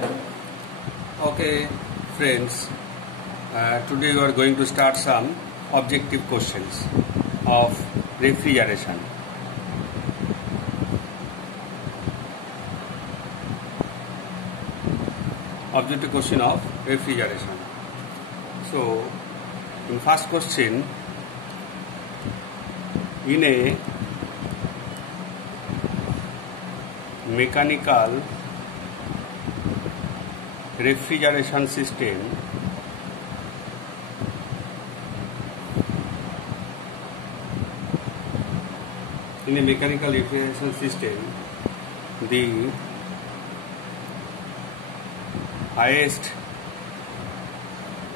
Okay, friends, today we are going to start some objective questions of refrigeration. Objective question of refrigeration. So, in first question, in a mechanical refrigeration system, the highest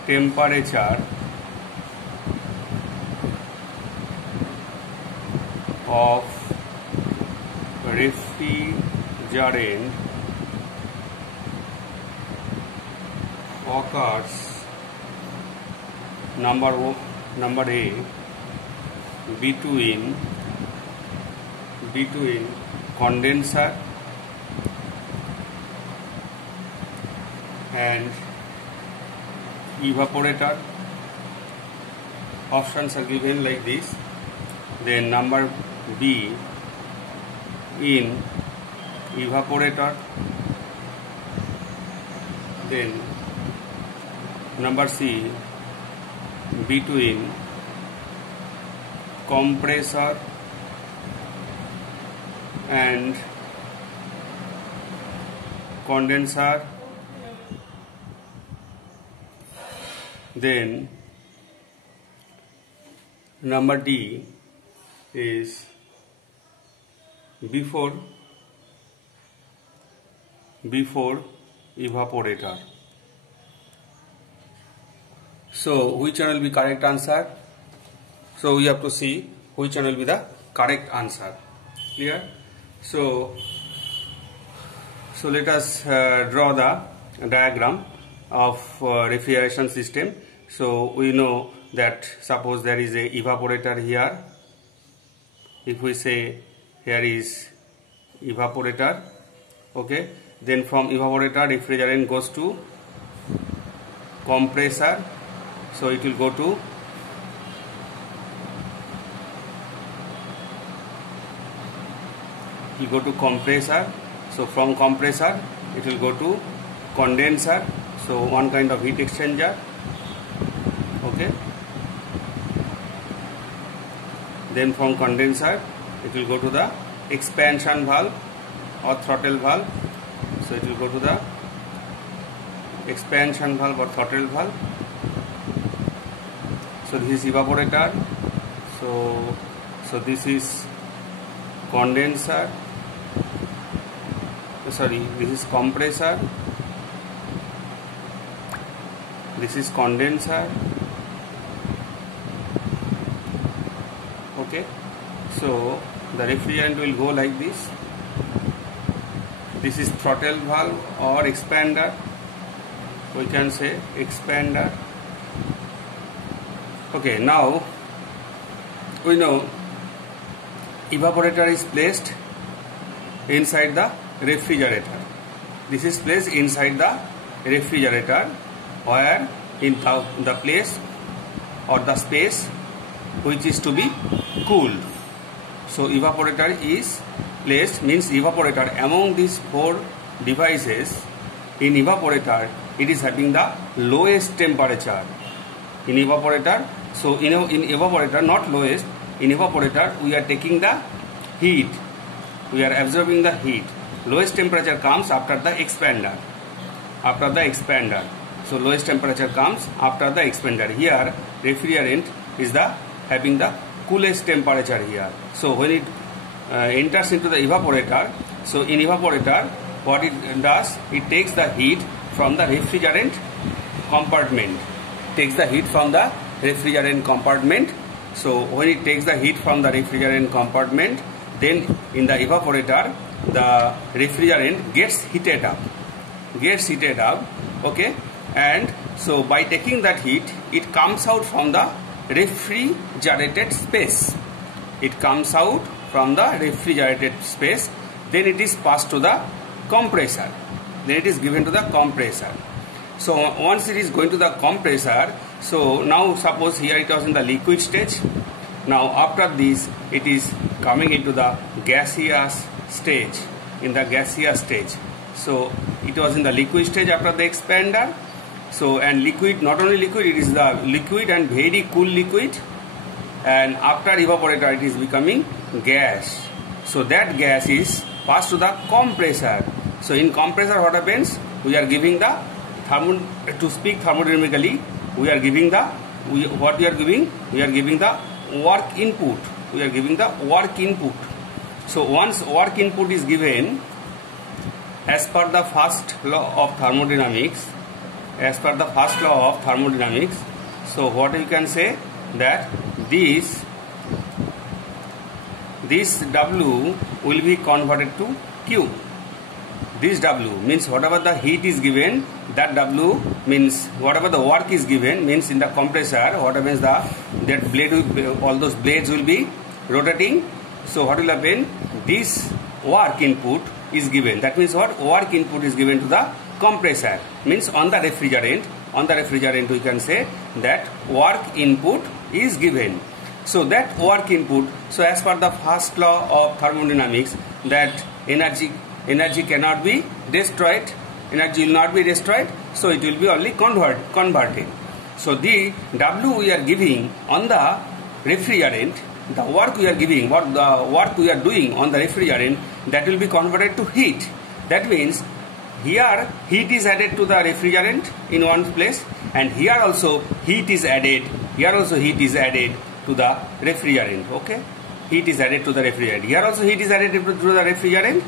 temperature of refrigerant occurs number A between condenser and evaporator. Options are given like this. Then number B in evaporator. Then number C between compressor and condenser. Then number D is before evaporator. So which one will be correct answer? So we have to see which one will be the correct answer. Clear? So let us draw the diagram of refrigeration system. So we know that suppose there is a evaporator here. If we say here is evaporator, okay, then from evaporator refrigerant goes to compressor. So it will go to compressor. So from compressor it will go to condenser. So one kind of heat exchanger, okay. Then from condenser it will go to the expansion valve or throttle valve. So it will go to the expansion valve or throttle valve. So this is evaporator. So this is condenser. Sorry, this is compressor. This is condenser. Okay. So the refrigerant will go like this. This is throttle valve or expander. We can say expander. Okay, now we know evaporator is placed inside the refrigerator. This is placed inside the refrigerator, where in the place or the space which is to be cooled. So evaporator is placed, means evaporator among these four devices. In evaporator it is having the lowest temperature. In evaporator, so in evaporator, not lowest, in evaporator we are taking the heat, we are absorbing the heat. Lowest temperature comes after the expander. So lowest temperature comes after the expander. Here refrigerant is having the coolest temperature here. So when it enters into the evaporator, so in evaporator what it does, it takes the heat from the refrigerant compartment. So when it takes the heat from the refrigerant compartment, then in the evaporator the refrigerant gets heated up, okay, and so by taking that heat it comes out from the refrigerated space. Then it is passed to the compressor. then it is given to the compressor. So once it is going to the compressor, so now suppose here it was in the liquid stage. Now after this it is coming into the gaseous stage. In the gaseous stage. So it was in the liquid stage after the expander. So and liquid, not only liquid, it is the liquid and very cool liquid. And after evaporator it is becoming gas. So that gas is passed to the compressor. So in compressor what happens? We are giving the to speak thermodynamically, we are giving the what we are giving? We are giving the work input. We are giving the work input. So once work input is given, as per the first law of thermodynamics, so what you can say that this W will be converted to Q. This W means whatever the heat is given, that W means whatever the work is given, means in the compressor, what happens, that blade will, all those blades will be rotating. So what will happen? This work input is given. That means what? Work input is given to the compressor. Means on the refrigerant. On the refrigerant we can say that work input is given. So that work input, so as per the first law of thermodynamics, that energy cannot be destroyed. Energy will not be destroyed. So it will be only converted. So the W we are giving on the refrigerant, the work we are giving, what the work we are doing on the refrigerant, that will be converted to heat. That means here heat is added to the refrigerant in one place, and here also heat is added. Here also heat is added to the refrigerant. Okay, heat is added to the refrigerant. Here also heat is added to the refrigerant.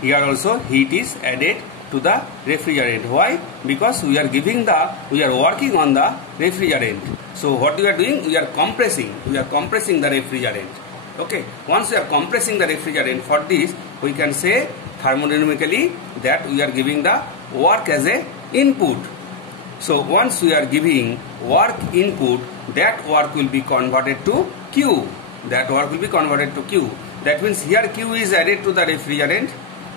Here also heat is added to the refrigerant. Why? Because we are working on the refrigerant. So what we are doing? We are compressing the refrigerant. Okay. Once we are compressing the refrigerant, for this we can say thermodynamically that we are giving the work as a input. So once we are giving work input, that work will be converted to Q. That means here Q is added to the refrigerant.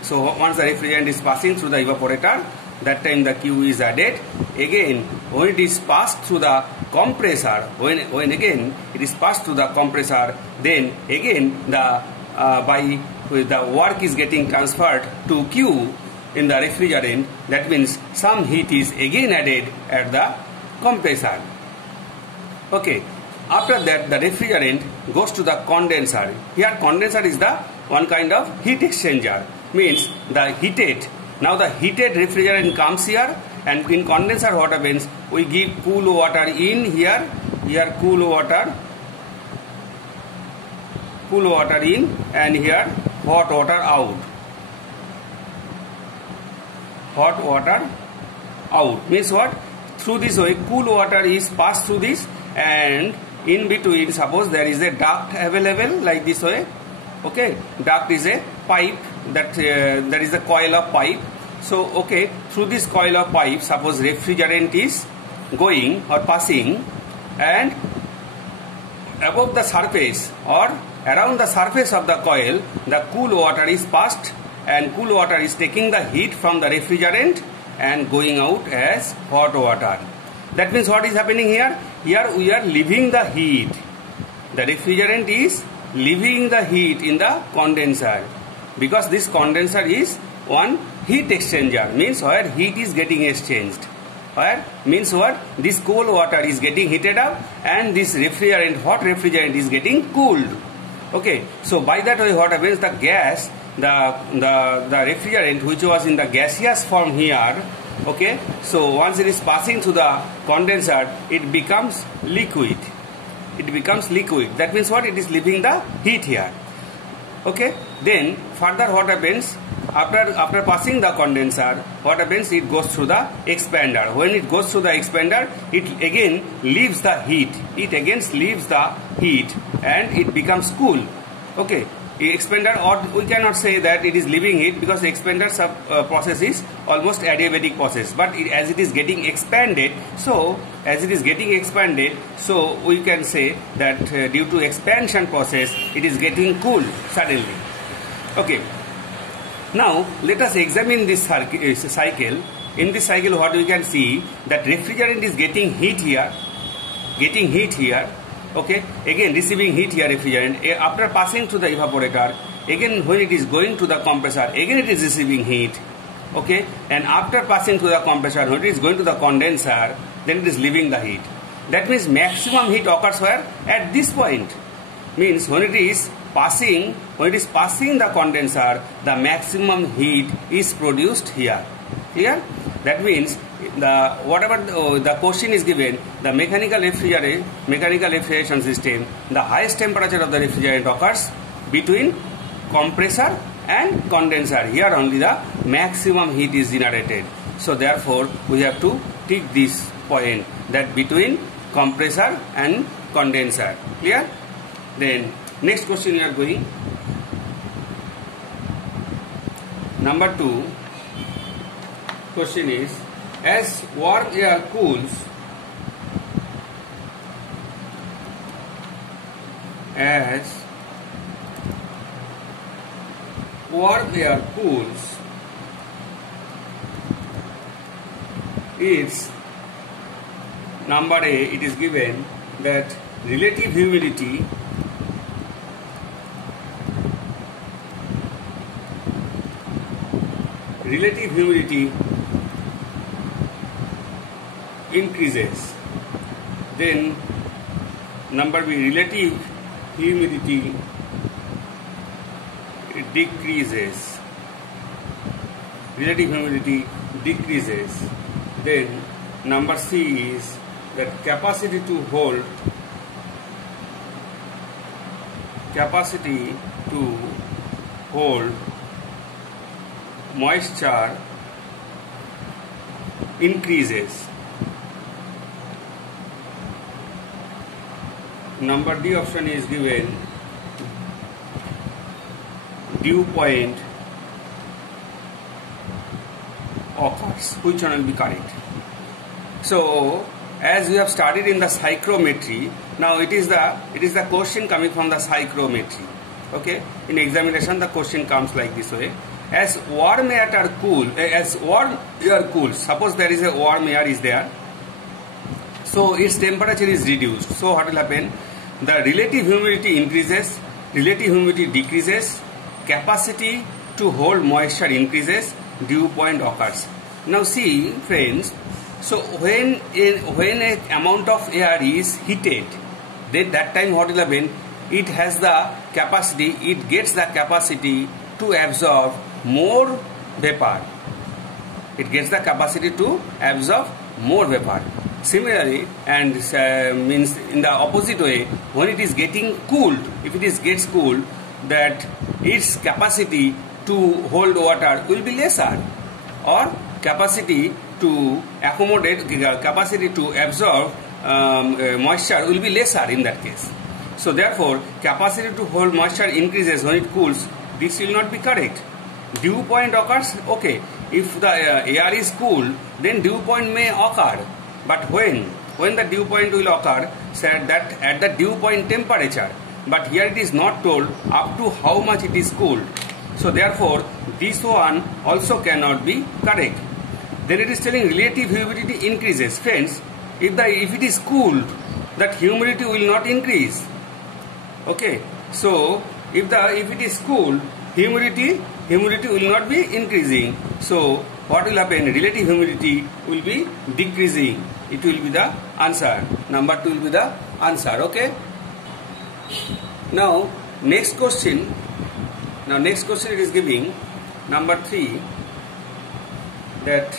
So once the refrigerant is passing through the evaporator, that time the Q is added. Again, when it is passed through the compressor, when again it is passed through the compressor, then again the work is getting transferred to Q in the refrigerant. That means some heat is again added at the compressor. Okay. After that, the refrigerant goes to the condenser. Here condenser is the one kind of heat exchanger. Means the heated refrigerant comes here, and in condenser what happens? We give cool water in here cool water in, and here hot water out. Means what? Through this way cool water is passed through this, and in between suppose there is a duct available like this way. Okay, duct is a pipe, that is the coil of pipe. So okay, through this coil of pipe suppose refrigerant is going or passing, and above the surface or around the surface of the coil the cool water is passed, and cool water is taking the heat from the refrigerant and going out as hot water. That means what is happening here? Here we are leaving the heat. The refrigerant is leaving the heat in the condenser, because this condenser is one heat exchanger, means where heat is getting exchanged. Where means what? This cold water is getting heated up, and this hot refrigerant is getting cooled. Okay, so by that way what happens? The gas, the refrigerant which was in the gaseous form here, okay, so once it is passing through the condenser, it becomes liquid. That means what? It is leaving the heat here. Okay, then further what happens? After passing the condenser, what happens? It goes through the expander. When it goes through the expander, it again leaves the heat. And it becomes cool. Okay, expander, or we cannot say that it is leaving heat, because the expander process is almost adiabatic process. But as it is getting expanded, so we can say that due to expansion process, it is getting cool suddenly. Okay. Now let us examine this cycle. In this cycle, what we can see, that refrigerant is getting heat here, okay, again receiving heat here, refrigerant, after passing through the evaporator, again when it is going to the compressor, again it is receiving heat, okay, and after passing through the compressor, when it is going to the condenser, then it is leaving the heat. That means maximum heat occurs where? At this point. Means when it is passing the condenser, the maximum heat is produced here. Clear? That means the question is given, the mechanical refrigeration system, the highest temperature of the refrigerant occurs between compressor and condenser. Here only the maximum heat is generated. So therefore we have to tick this point, that between compressor and condenser. Clear? Then next question we are going. Number 2 question is, as warm air cools, its number A, it is given that relative humidity increases. Then number B, relative humidity decreases. Then number C is that capacity to hold moisture increases. Number D option is given, dew point occurs. Which one will be correct? So as we have studied in the psychrometry, now it is the question coming from the psychrometry. Okay, in examination the question comes like this way: as warm air cools, suppose there is a warm air is there, so its temperature is reduced. So what will happen? The relative humidity increases, relative humidity decreases, capacity to hold moisture increases, dew point occurs. Now see friends, so when a amount of air is heated, then that time what will happen? It has the capacity, it gets the capacity to absorb more vapor. It gets the capacity to absorb more vapor. Similarly, and means in the opposite way, when it is getting cooled, if it gets cooled, that its capacity to hold water will be lesser, or capacity to accommodate, capacity to absorb moisture will be lesser in that case. So therefore, capacity to hold moisture increases when it cools. This will not be correct. Dew point occurs, okay. If the air is cool, then dew point may occur. But when the dew point will occur, said that at the dew point temperature. But here it is not told up to how much it is cooled. So therefore, this one also cannot be correct. Then it is telling relative humidity increases. Friends, if it is cooled, that humidity will not increase. Okay. So if it is cooled, humidity will not be increasing. So what will happen? Relative humidity will be decreasing. It will be the answer. Number 2 will be the answer. Okay. Now next question. It is giving number 3, that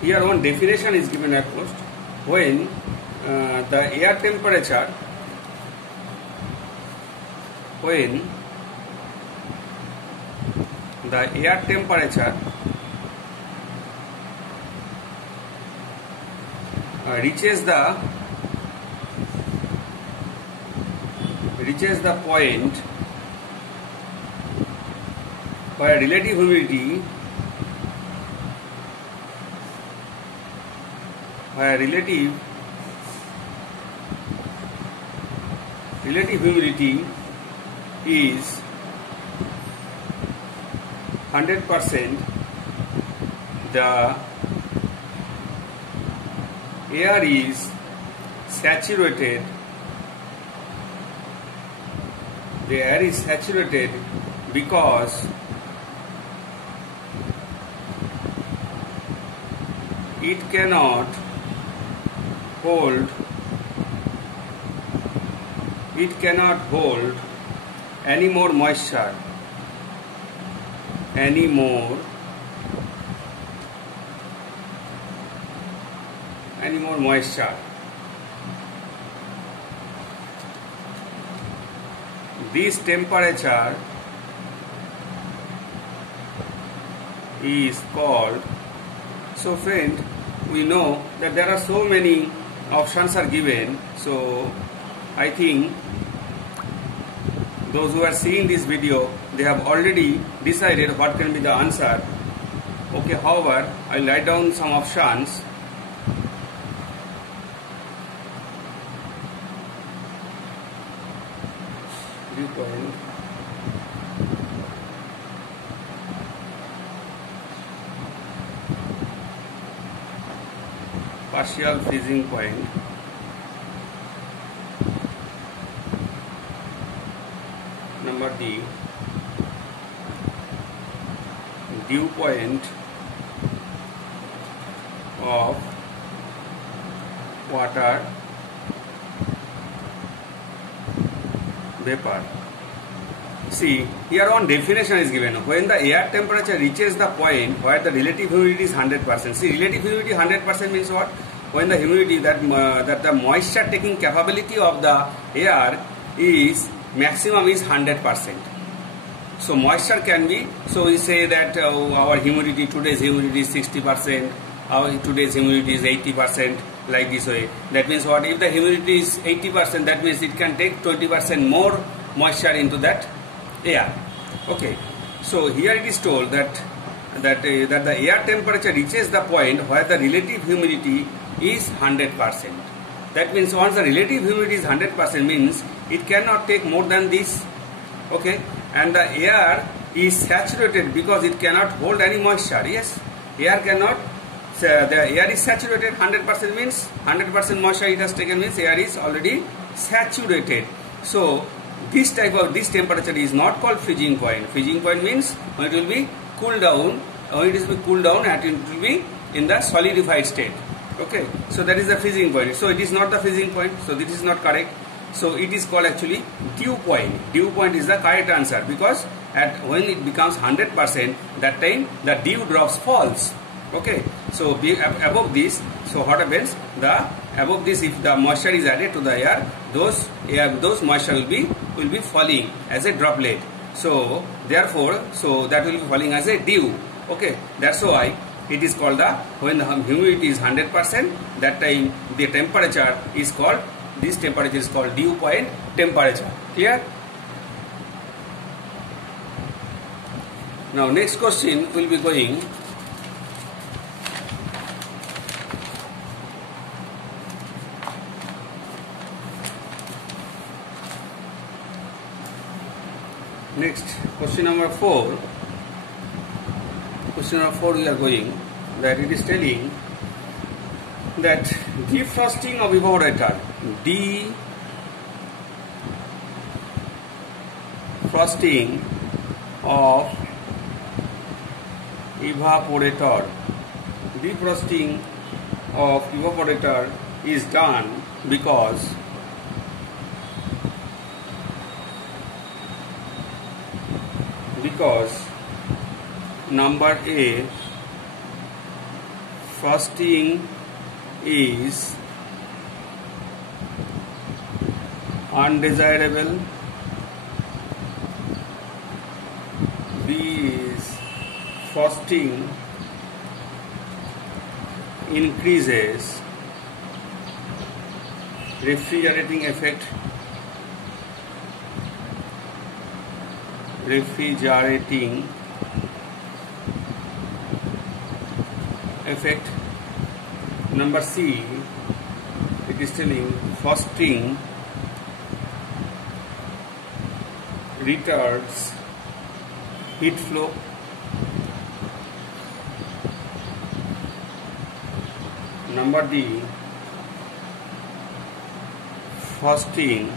here one definition is given at first. When the air temperature reaches the point where relative humidity is 100%, the air is saturated. The air is saturated because it cannot hold any more moisture, This temperature is called. So friend, we know that there are so many options are given. So I think those who are seeing this video, they have already decided what can be the answer. Okay, however, I'll write down some options. Viewpoint, partial freezing point, number D, dew point of water vapor. See, here one definition is given. When the air temperature reaches the point where the relative humidity is 100%. See, relative humidity 100% means what? When the humidity, that the moisture taking capability of the air is maximum is 100%. So moisture can be, so we say that our humidity, today's humidity is 60%, today's humidity is 80%, like this way. That means what? If the humidity is 80%, that means it can take 20% more moisture into that air. Okay. So here it is told that the air temperature reaches the point where the relative humidity is 100%. That means once the relative humidity is 100% means it cannot take more than this. Okay. And the air is saturated because it cannot hold any moisture. Yes, air cannot. The air is saturated. 100% means 100% moisture it has taken means air is already saturated. So this temperature is not called freezing point. Freezing point means when it will be cooled down. When it will be cooled down and it will be in the solidified state. Okay. So that is the freezing point. So it is not the freezing point. So this is not correct. So it is called actually dew point. Dew point is the correct answer because when it becomes 100%, that time the dew drops falls. Okay. So above this, so what happens? Above this, if the moisture is added to the air, those moisture will be falling as a droplet. So therefore, so that will be falling as a dew. Okay. That's why it is called when the humidity is 100%, that time the temperature is called. This temperature is called dew point temperature. Clear? Now next question will be going. Next, question number 4. Question number 4 we are going. That it is telling that defrosting of evaporator. Defrosting of evaporator. Defrosting of evaporator is done because number A, frosting is undesirable. B is frosting increases refrigerating effect. Number C, it is telling frosting retards heat flow. number D, frosting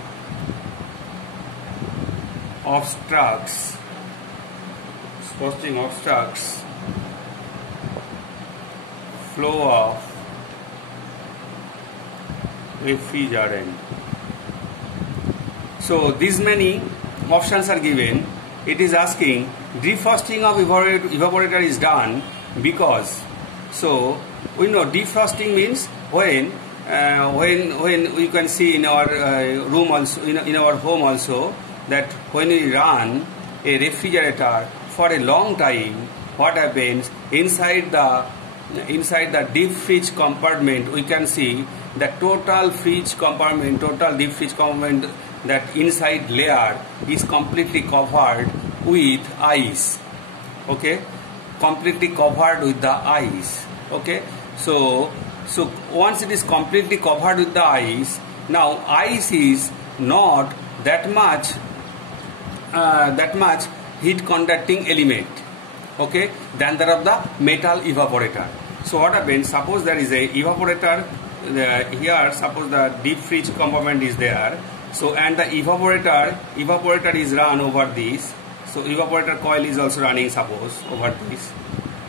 obstructs flow of refrigerant. So these many options are given. It is asking defrosting of evaporator is done because, so we know defrosting means when we can see in our room also, in our home also, that when we run a refrigerator for a long time, what happens inside the deep fridge compartment, we can see the total deep fridge compartment, that inside layer is completely covered with ice. Okay, completely covered with the ice. Okay, so once it is completely covered with the ice, now ice is not that much heat conducting element, okay, than that of the metal evaporator. So what happens, suppose there is a evaporator here, suppose the deep fridge compartment is there, so and the evaporator is run over this, so evaporator coil is also running, suppose, over this.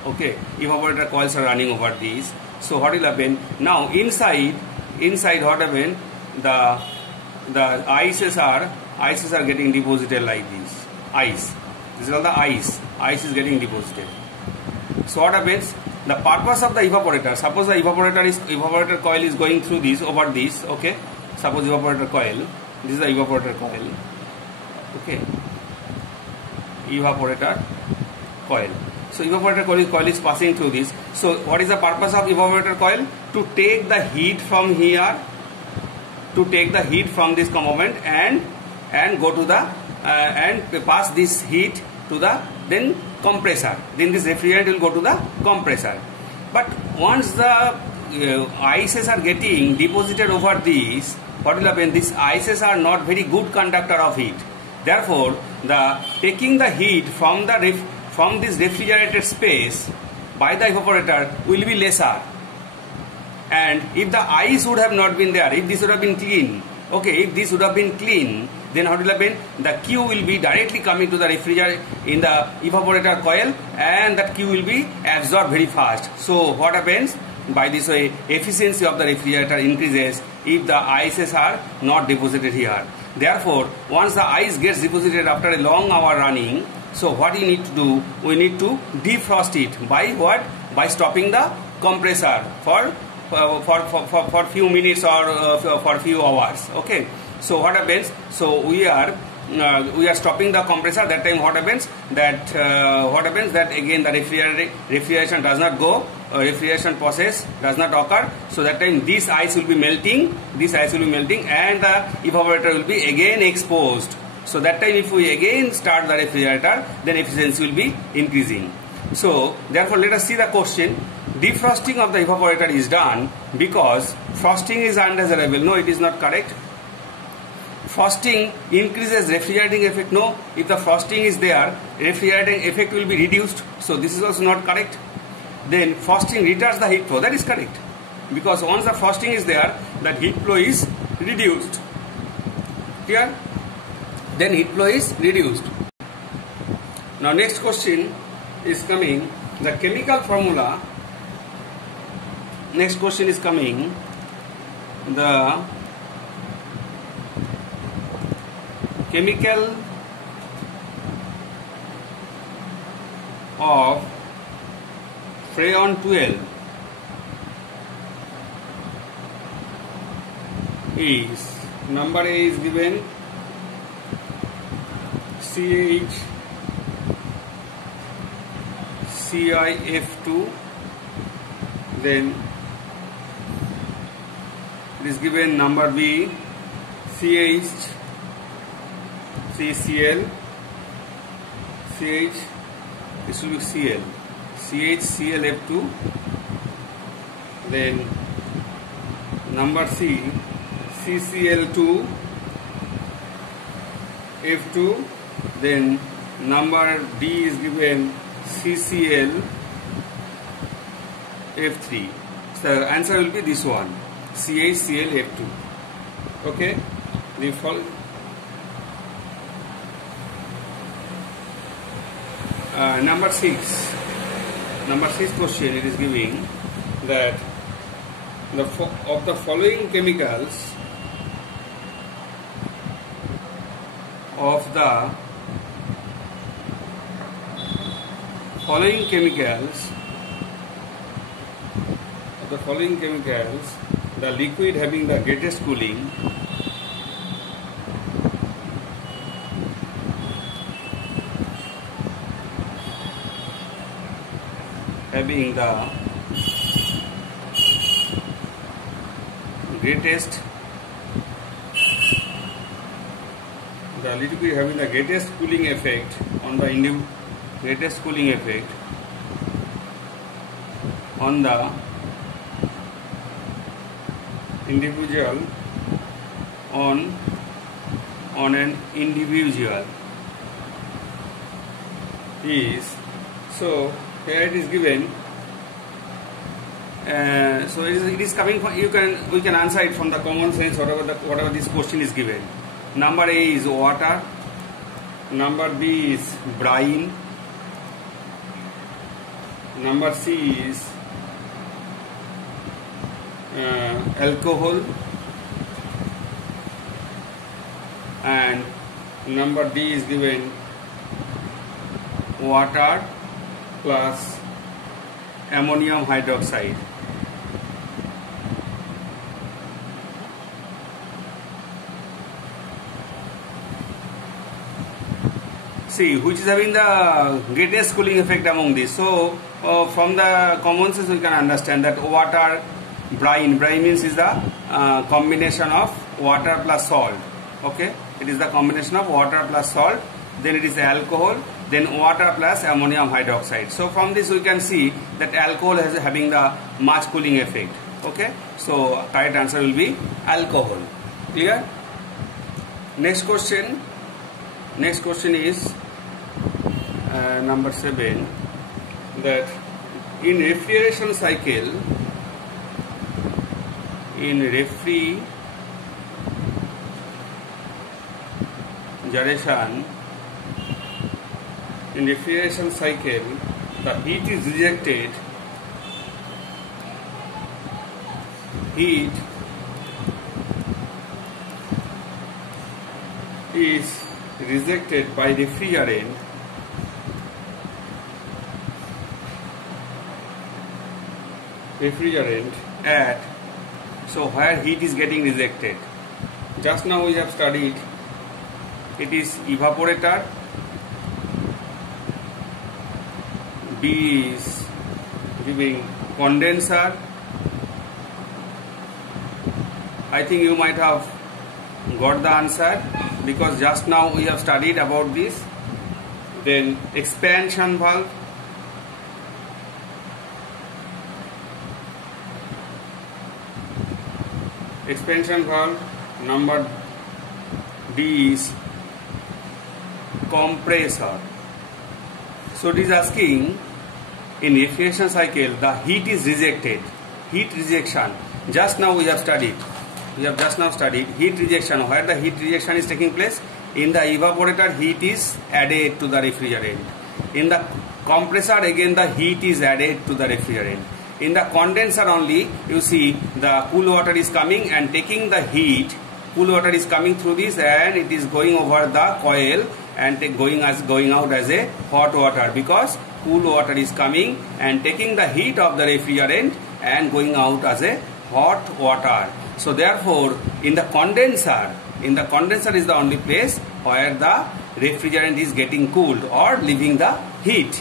Okay, evaporator coils are running over this. So what will happen now, inside what happen, the ices are getting deposited like this. This is all the ice is getting deposited. So what happens, the purpose of the evaporator, suppose the evaporator coil is going through this, over this. Okay, suppose evaporator coil, this is the evaporator coil. Okay, evaporator coil. So evaporator coil is passing through this. So what is the purpose of evaporator coil? To take the heat from here, to take the heat from this compartment and go to the and pass this heat to the then compressor. Then this refrigerant will go to the compressor. But once the ices are getting deposited over this, what will happen? These ices are not very good conductor of heat. Therefore, taking the heat from this refrigerated space by the evaporator will be lesser. And if the ice would have not been there, if this would have been clean, okay, if this would have been clean, then what will happen? The Q will be directly coming to the refrigerator in the evaporator coil, and that Q will be absorbed very fast. So what happens? By this way, efficiency of the refrigerator increases if the ices are not deposited here. Therefore, once the ice gets deposited after a long hour running, so what we need to do? We need to defrost it by what? By stopping the compressor for few minutes or for few hours. Okay. So what happens? So we are stopping the compressor. That time what happens? That again the refrigeration does not go. Refrigeration process does not occur. So that time this ice will be melting. And the evaporator will be again exposed. So that time if we again start the refrigerator, then efficiency will be increasing. So therefore let us see the question. Defrosting of the evaporator is done because frosting is undesirable. No, it is not correct. Frosting increases refrigerating effect. No, if the frosting is there, refrigerating effect will be reduced. So this is also not correct. Then frosting retards the heat flow. That is correct. Because once the frosting is there, that heat flow is reduced. Clear? Then heat flow is reduced. Now next question is coming. The chemical formula. Next question is coming. The chemical of Freon 12 is, number A is given CH-CiF2, then it is given number B CH-CCl, this will be Cl, CHClF2, then number C CCl2 F2, then number D is given CCl F3. The answer will be this one, CaClF2. Okay, the number 6 question, it is giving that of the following chemicals the liquid having the greatest cooling cooling effect on the individual on an individual is, so here it is given, so it is coming from, we can answer it from the common sense, whatever this question is given. Number A is water, number B is brine, number C is alcohol, and number D is given water plus ammonium hydroxide. See which is having the greatest cooling effect among these. So from the common sense we can understand that water, brine means is the combination of water plus salt. Okay, it is the combination of water plus salt, then it is the alcohol, then water plus ammonium hydroxide. So from this we can see that alcohol is having the much cooling effect. Okay, so correct answer will be alcohol. Clear? Next question is number 7, that in refrigeration cycle, the heat is rejected. Heat is rejected by refrigerant at, so where heat is getting rejected. Just now we have studied it is evaporator, B is giving condenser. I think you might have got the answer because just now we have studied about this. Then expansion valve, number D is compressor. So it is asking in refrigeration cycle the heat is rejected. Heat rejection. Just now we have studied heat rejection. Where the heat rejection is taking place? In the evaporator, heat is added to the refrigerant. In the compressor, again the heat is added to the refrigerant. In the condenser only, you see the cool water is coming and taking the heat. Cool water is coming through this and it is going over the coil and going out as a hot water, because cool water is coming and taking the heat of the refrigerant and going out as a hot water. So therefore, in the condenser is the only place where the refrigerant is getting cooled or leaving the heat.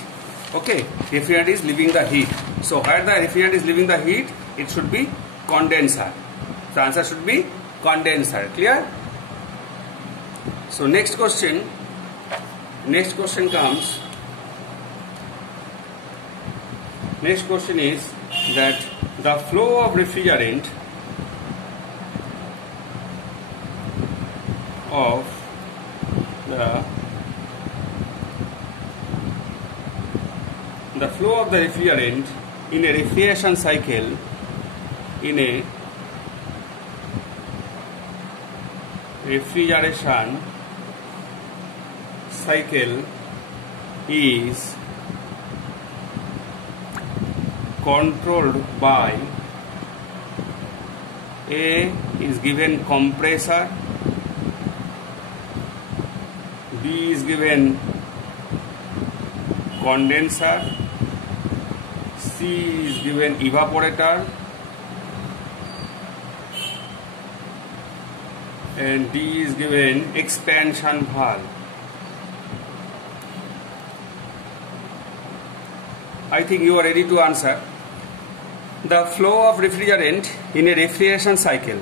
Okay, refrigerant is leaving the heat. So where the refrigerant is leaving the heat, it should be condenser. The answer should be condenser. Clear? So next question comes. Next question is that the flow of refrigerant the flow of the refrigerant in a refrigeration cycle in a refrigeration cycle is controlled by A is given compressor, B is given condenser, C is given evaporator, and D is given expansion valve. I think you are ready to answer. The flow of refrigerant in a refrigeration cycle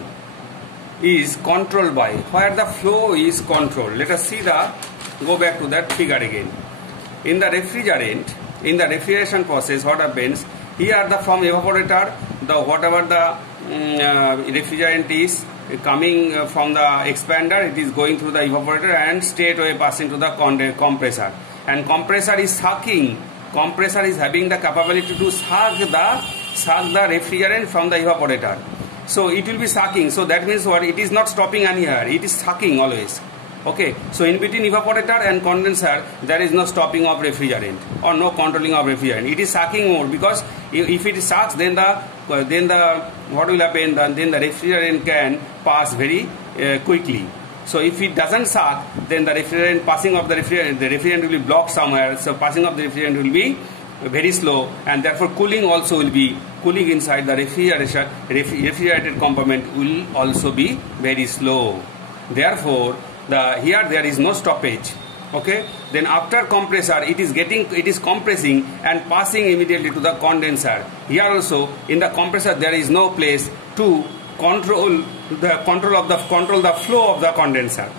is controlled by, where the flow is controlled. Let us see go back to that figure again. In the refrigerant, in the refrigeration process, what happens? Here from evaporator, whatever the refrigerant is coming from the expander, it is going through the evaporator and straight away passing to the compressor. And compressor is sucking. Compressor is having the capability to suck the refrigerant from the evaporator. So it will be sucking. So that means what? It is not stopping anywhere. It is sucking always. Okay. So in between evaporator and condenser, there is no stopping of refrigerant or no controlling of refrigerant. It is sucking more, because if it sucks, then what will happen? Then the refrigerant can pass very quickly. So if it doesn't suck, then the refrigerant passing of the refrigerant will be blocked somewhere. So passing of the refrigerant will be very slow, and therefore cooling also will be cooling inside the refrigerated compartment will also be very slow. Therefore, here there is no stoppage. Okay. Then after compressor, it is compressing and passing immediately to the condenser. Here also in the compressor there is no place to control the flow of the condenser,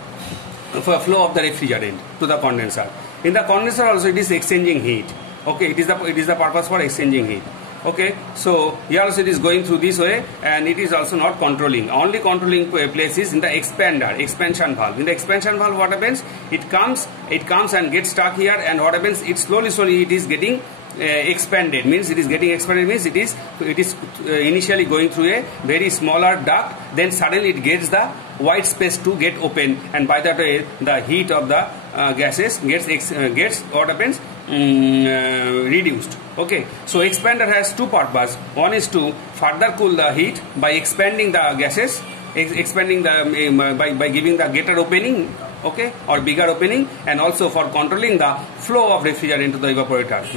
flow of the refrigerant to the condenser. In the condenser also it is exchanging heat. Okay, it is the purpose for exchanging heat. Okay, so here also it is going through this way, and it is also not controlling. Only controlling place is in the expansion valve. In the expansion valve, what happens? It comes and gets stuck here, and what happens? It slowly it is getting expanded. Means it is getting expanded. Means it is initially going through a very smaller duct. Then suddenly it gets the white space to get open, and by that way the heat of the gases gets what happens? Reduced. Okay, so expander has two purposes. One is to further cool the heat by expanding the gases, expanding by giving the greater opening, okay, or bigger opening, and also for controlling the flow of refrigerant to the evaporator. Means